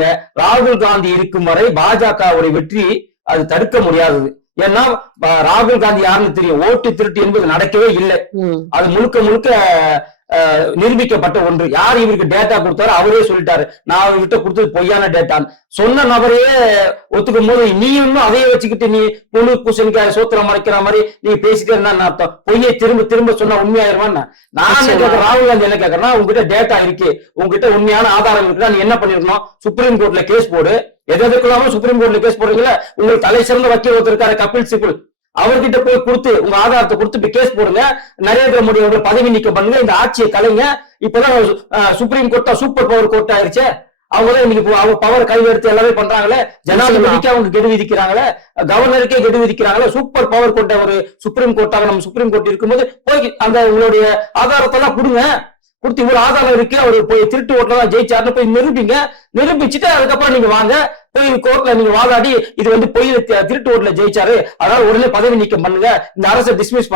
ராகுல் காந்தி இருக்கும் வரை பாஜகவுடைய வெற்றி அது தடுக்க முடியாதது. ஏன்னா ராகுல் காந்தி யாருன்னு தெரியும். ஓட்டு திருட்டு என்பது நடக்கவே இல்லை. அது முழுக்க முழுக்க நிரூபிக்கப்பட்ட ஒன்று. யார் இவருக்கு டேட்டா கொடுத்தாரோ அவரே சொல்லிட்டாரு. நான் அவர்கிட்ட கொடுத்தது பொய்யான டேட்டா சொன்ன நபரையே ஒத்துக்கும் போது நீ இன்னும் அதையே வச்சுக்கிட்டு நீ புழு பூசணிக்காய் சோத்திரம் மறைக்கிற மாதிரி நீ என்ன அர்த்தம்? பொய்யை திரும்ப திரும்ப சொன்னா உண்மையாயிருமா நான். கேட்கறேன்? ராகுல் காந்தி என்ன கேட்கறேன்னா உங்ககிட்ட டேட்டா இருக்கு. உங்ககிட்ட உண்மையான ஆதாரம் இருக்குன்னா நீ என்ன பண்ணிருக்கணும்? சுப்ரீம் கோர்ட்ல கேஸ் போடு. எது எதுக்குள்ளாம சுப்ரீம் கோர்ட்ல கேஸ் போடுறீங்களா உங்களுக்கு தலை சிறந்த வக்கீல் ஒருத்தர் இருக்காரு கபில் சிபுல். அவர்கிட்ட போய் கொடுத்து உங்க ஆதாரத்தை கொடுத்து இப்ப கேஸ் போடுங்க. நரேந்திர மோடி அவர்கள் பதவி நீக்கம் பண்ணுங்க. இந்த ஆட்சியை கலைங்க. இப்பதான் சுப்ரீம் கோர்ட்டா சூப்பர் பவர் கோர்ட் ஆயிருச்சே. அவங்க தான் இன்னைக்கு அவங்க பவர் கையில் எடுத்து எல்லாமே பண்றாங்களே. ஜனாதிபதிக்கு அவங்க கெடு விதிக்கிறாங்களே. கவர்னருக்கே கெடு விதிக்கிறாங்களே. சூப்பர் பவர் கொண்ட ஒரு சுப்ரீம் கோர்ட்டாக நம்ம சுப்ரீம் கோர்ட் இருக்கும்போது போய் அந்த உங்களுடைய ஆதாரத்தெல்லாம் கொடுங்க. கொடுத்து இவ்வளவு ஆதாரம் இருக்கு அவர் போய் திருட்டு ஓட்டுல தான் ஜெயிச்சாருன்னு போய் நிரூபிங்க. நிரூபிச்சுட்டு அதுக்கப்புறம் நீங்க வாங்க. போய் கோர்ட்ல நீங்க வாதாடி இது வந்து பொய் திருட்டு ஓட்டுல ஜெயிச்சாரு. அதனால உடனே பதவி நீக்கம் பண்ணுங்க. இந்த அரசை டிஸ்மிஸ்